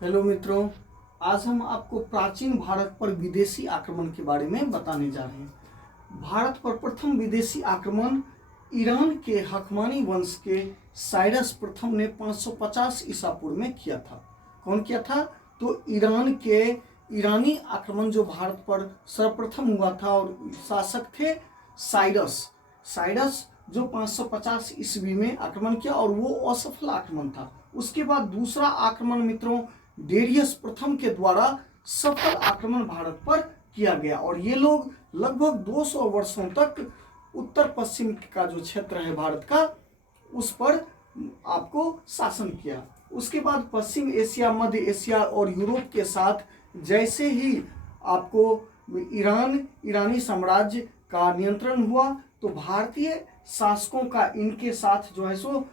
Hello मित्रों, आज हम आपको प्राचीन भारत पर विदेशी आक्रमण के बारे में बताने जा रहे हैं। भारत पर प्रथम विदेशी आक्रमण ईरान के हकमानी वंश के साइरस प्रथम ने 550 ईसा पूर्व में किया था। कौन किया था? तो ईरानी आक्रमण जो भारत पर सर्वप्रथम हुआ था और शासक थे साइरस जो 550 ईस्वी में आक्रमण किया और वो असफल आक्रमण था। उसके बाद दूसरा आक्रमण मित्रों डेरियस प्रथम के द्वारा सफल आक्रमण भारत पर किया गया और ये लोग लगभग 200 वर्षों तक उत्तर पश्चिम का जो क्षेत्र है भारत का उस पर आपको शासन किया। उसके बाद पश्चिम एशिया, मध्य एशिया और यूरोप के साथ जैसे ही आपको ईरानी साम्राज्य का नियंत्रण हुआ तो भारतीय शासकों का इनके साथ जो है सो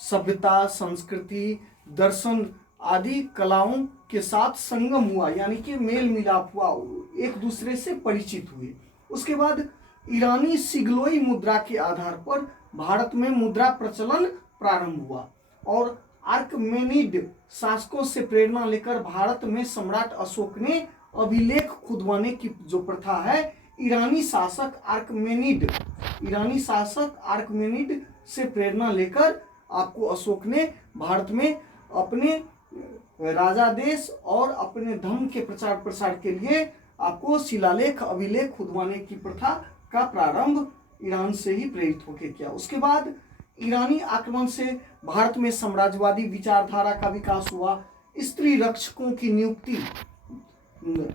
सभ्यता, संस्कृति, दर्शन आदि कलाओं के साथ संगम हुआ, यानी कि मेल मिलाप हुआ, एक दूसरे से परिचित हुए। उसके बाद ईरानी सिगलोई मुद्रा के आधार पर भारत में मुद्रा प्रचलन प्रारंभ हुआ और आर्कमेनिड शासकों से प्रेरणा लेकर भारत में सम्राट अशोक ने अभिलेख खुदवाने की जो प्रथा है, ईरानी शासक आर्कमेनिड से प्रेरणा लेकर आपको अशोक ने भारत में अपने राजादेश और अपने धर्म के प्रचार प्रसार के लिए आपको शिलालेख, अभिलेख खुदवाने की प्रथा का प्रारंभ ईरान से ही प्रेरित होकर किया। उसके बाद ईरानी आक्रमण से भारत में साम्राज्यवादी विचारधारा का विकास हुआ। स्त्री रक्षकों की नियुक्ति,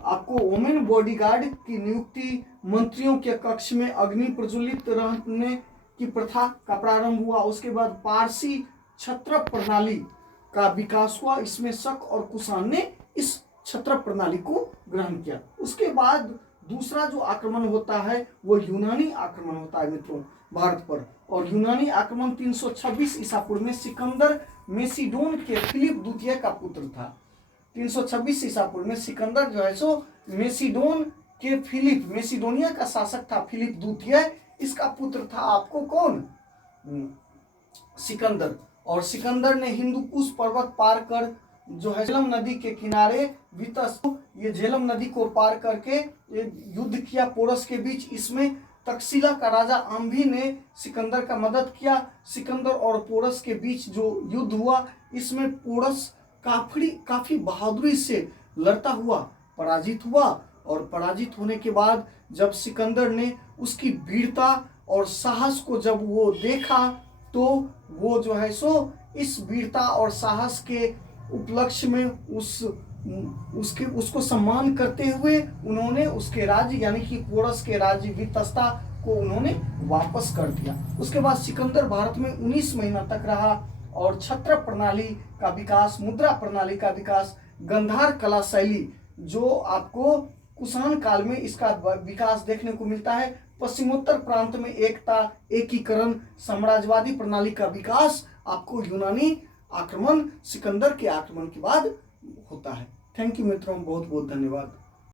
आपको वोमेन बॉडीगार्ड की नियुक्ति, मंत्रियों के कक्ष में अग्नि प्रज्वलित रहने की प्रथा का प्रारंभ हुआ। उसके बाद पारसी छत्रप प्रणाली का विकास हुआ। इसमें शक और कुषाण ने इस छत्रप प्रणाली को ग्रहण किया। उसके बाद दूसरा जो आक्रमण होता है वो यूनानी आक्रमण होता है मित्रों भारत पर, और यूनानी आक्रमण 326 ईसा पूर्व में सिकंदर मेसिडोन के फिलिप द्वितीय का पुत्र था। 326 ईसा पूर्व में सिकंदर जो है सो मेसिडोन के मेसिडोनिया का शासक था फिलिप द्वितीय, इसका पुत्र था आपको कौन? सिकंदर। और सिकंदर ने हिंदू कुश पर्वत पार कर जो है झेलम नदी के किनारे ये झेलम नदी को पार करके युद्ध किया पोरस के बीच। इसमें तक्षशिला का राजा आम्भी ने सिकंदर का मदद किया। सिकंदर और पोरस के बीच जो युद्ध हुआ इसमें पोरस काफी बहादुरी से लड़ता हुआ पराजित हुआ और पराजित होने के बाद जब सिकंदर ने उसकी वीरता और साहस को जब वो देखा तो वो जो है सो इस वीरता और साहस के उपलक्ष्य में उसको सम्मान करते हुए उन्होंने उसके राज्य यानी कि पोरस के राज्य वितस्ता को उन्होंने वापस कर दिया। उसके बाद सिकंदर भारत में 19 महीना तक रहा और छत्रप प्रणाली का विकास, मुद्रा प्रणाली का विकास, गंधार कला शैली जो आपको कुषाण काल में इसका विकास देखने को मिलता है। पश्चिमोत्तर प्रांत में एकता, एकीकरण, साम्राज्यवादी प्रणाली का विकास आपको यूनानी आक्रमण, सिकंदर के आक्रमण के बाद होता है। थैंक यू मित्रों, बहुत बहुत धन्यवाद।